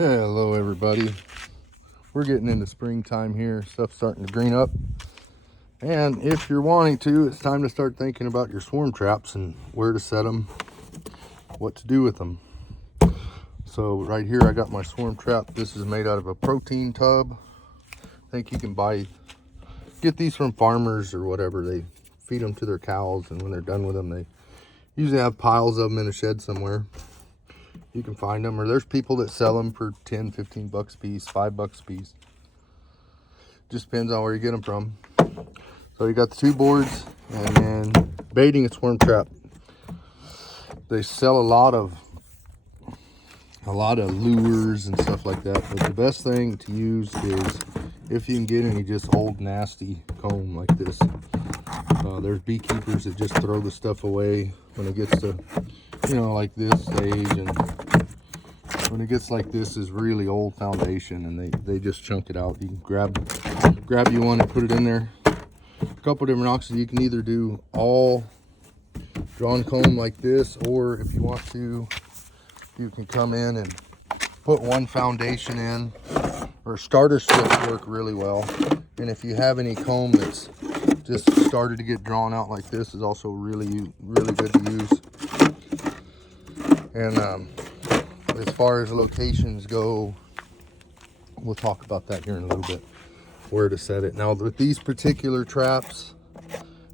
Hello everybody. We're getting into springtime here. Stuff's starting to green up. And if you're wanting to, it's time to start thinking about your swarm traps and where to set them, what to do with them. So right here I got my swarm trap. This is made out of a protein tub. I think you can get these from farmers or whatever. They feed them to their cows, and when they're done with them, they usually have piles of them in a shed somewhere. You can find them, or there's people that sell them for 10, 15 bucks a piece, $5 a piece. Just depends on where you get them from. So you got the two boards, and then baiting a swarm trap. They sell a lot of lures and stuff like that, but the best thing to use is if you can get any just old nasty comb like this. There's beekeepers that just throw the stuff away when it gets to, like this stage, and when it gets like this is really old foundation, and they just chunk it out. You can grab you one and put it in there. A couple different options. You can either do all drawn comb like this, or if you want to, you can come in and put one foundation in, or starter strips work really well. And if you have any comb that's just started to get drawn out like this, is also really good to use. And as far as locations go, we'll talk about that here in a little bit, where to set it. Now with these particular traps,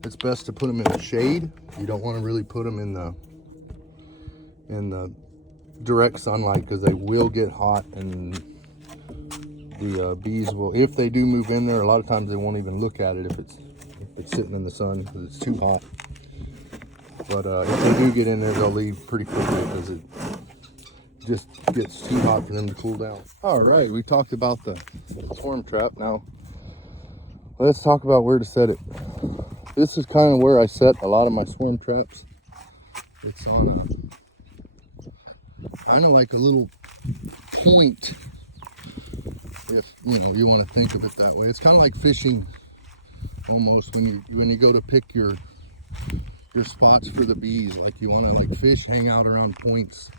it's best to put them in the shade. You don't want to really put them in the direct sunlight, because they will get hot, and the bees will, if they do move in there, a lot of times they won't even look at it if it's sitting in the sun, because it's too hot. But if they do get in there, they'll leave pretty quickly, because it just gets too hot for them to cool down. All right, we talked about the swarm trap. Now let's talk about where to set it. This is kind of where I set a lot of my swarm traps. It's on kind of like a little point, if you want to think of it that way. It's kind of like fishing almost, when you go to pick your spots for the bees. Like you want to, like, fish hang out around points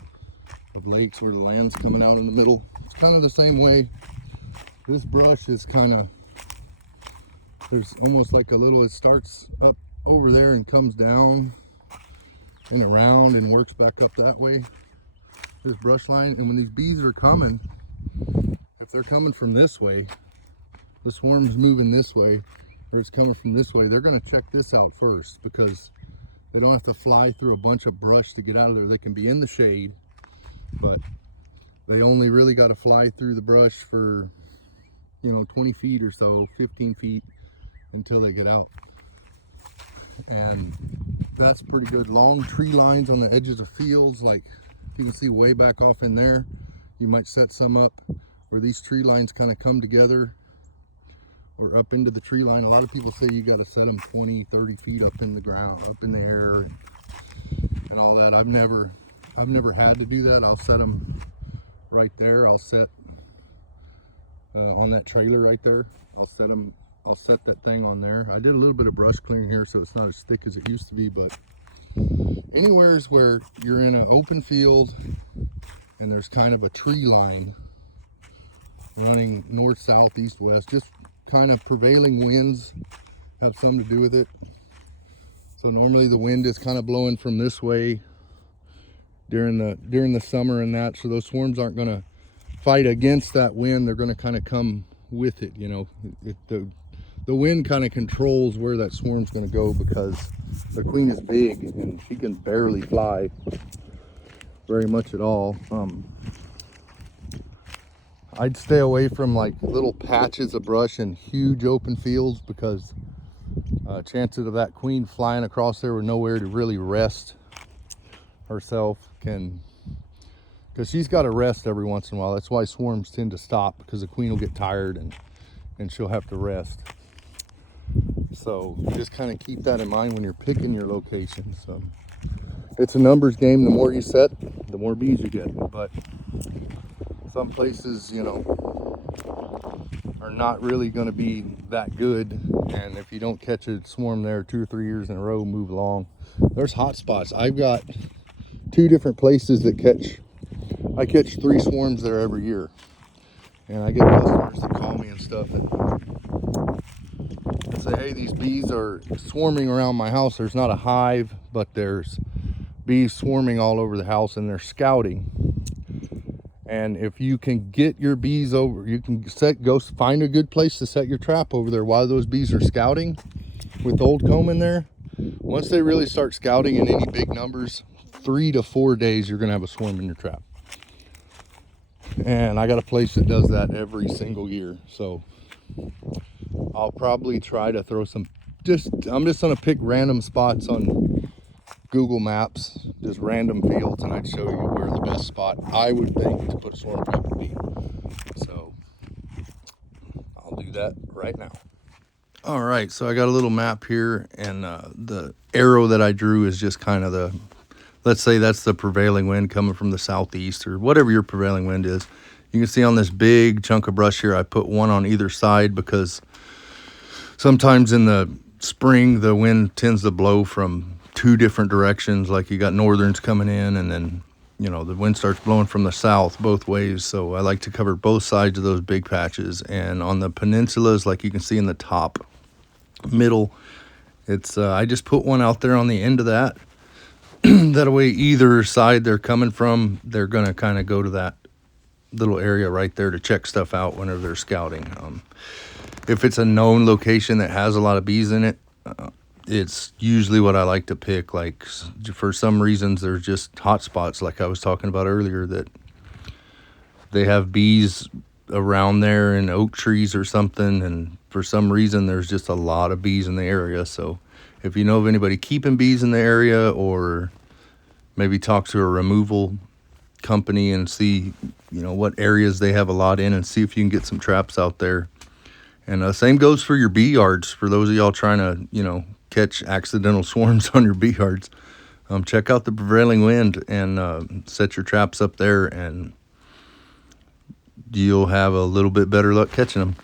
of lakes where the land's coming out in the middle. It's kind of the same way. This brush is kind of, there's almost like a little, it starts up over there and comes down and around and works back up that way, this brush line. And when these bees are coming, if they're coming from this way, the swarm's moving this way, or it's coming from this way, they're going to check this out first, because they don't have to fly through a bunch of brush to get out of there. They can be in the shade, but they only really got to fly through the brush for 20 feet or so, 15 feet, until they get out. And that's pretty good. Long tree lines on the edges of fields, like you can see way back off in there, you might set some up where these tree lines kind of come together, or up into the tree line. A lot of people say you got to set them 20, 30 feet up in the ground, up in the air, and all that. I've never had to do that. I'll set them right there. I'll set on that trailer right there. I'll set that thing on there. I did a little bit of brush clearing here, so it's not as thick as it used to be, but anywhere's where you're in an open field and there's kind of a tree line running north, south, east, west, just kind of prevailing winds have something to do with it. So normally the wind is kind of blowing from this way during the summer and that, so those swarms aren't going to fight against that wind. They're going to kind of come with it. The wind kind of controls where that swarm's going to go, because the queen is big and she can barely fly very much at all. I'd stay away from like little patches of brush and huge open fields, because chances of that queen flying across there with nowhere to really rest herself because she's got to rest every once in a while. That's why swarms tend to stop, because the queen will get tired and she'll have to rest. So just kind of keep that in mind when you're picking your locations. It's a numbers game. The more you set, the more bees you get. But some places, are not really going to be that good, and if you don't catch a swarm there 2 or 3 years in a row, move along. There's hot spots. I've got 2 different places that catch I catch 3 swarms there every year. And I get customers that call me and stuff and say, hey, these bees are swarming around my house. There's not a hive, but there's bees swarming all over the house and they're scouting. And if you can get your bees over, you can go find a good place to set your trap over there while those bees are scouting with old comb in there. Once they really start scouting in any big numbers, 3 to 4 days, you're gonna have a swarm in your trap. And I got a place that does that every single year. So I'll probably try to throw some, I'm just gonna pick random spots on Google Maps, just random fields, and I'd show you where the best spot I would think to put a swarm trap would be. So I'll do that right now. All right, so I got a little map here, and the arrow that I drew is just kind of the, let's say that's the prevailing wind coming from the southeast or whatever your prevailing wind is. You can see on this big chunk of brush here, I put one on either side because sometimes in the spring, the wind tends to blow from 2 different directions. Like you got northerns coming in, and then, you know, the wind starts blowing from the south both ways. So I like to cover both sides of those big patches. And on the peninsulas, like you can see in the top middle, it's I just put one out there on the end of that. That way, either side they're coming from, they're gonna kind of go to that little area right there to check stuff out whenever they're scouting. If it's a known location that has a lot of bees in it, it's usually what I like to pick. Like for some reasons, there's just hot spots, like I was talking about earlier, that they have bees around there in oak trees or something, and for some reason there's just a lot of bees in the area. So if you know of anybody keeping bees in the area, or maybe talk to a removal company and see, you know, what areas they have a lot in, and see if you can get some traps out there. And same goes for your bee yards. For those of y'all trying to, you know, catch accidental swarms on your bee yards, check out the prevailing wind and set your traps up there, and you'll have a little bit better luck catching them.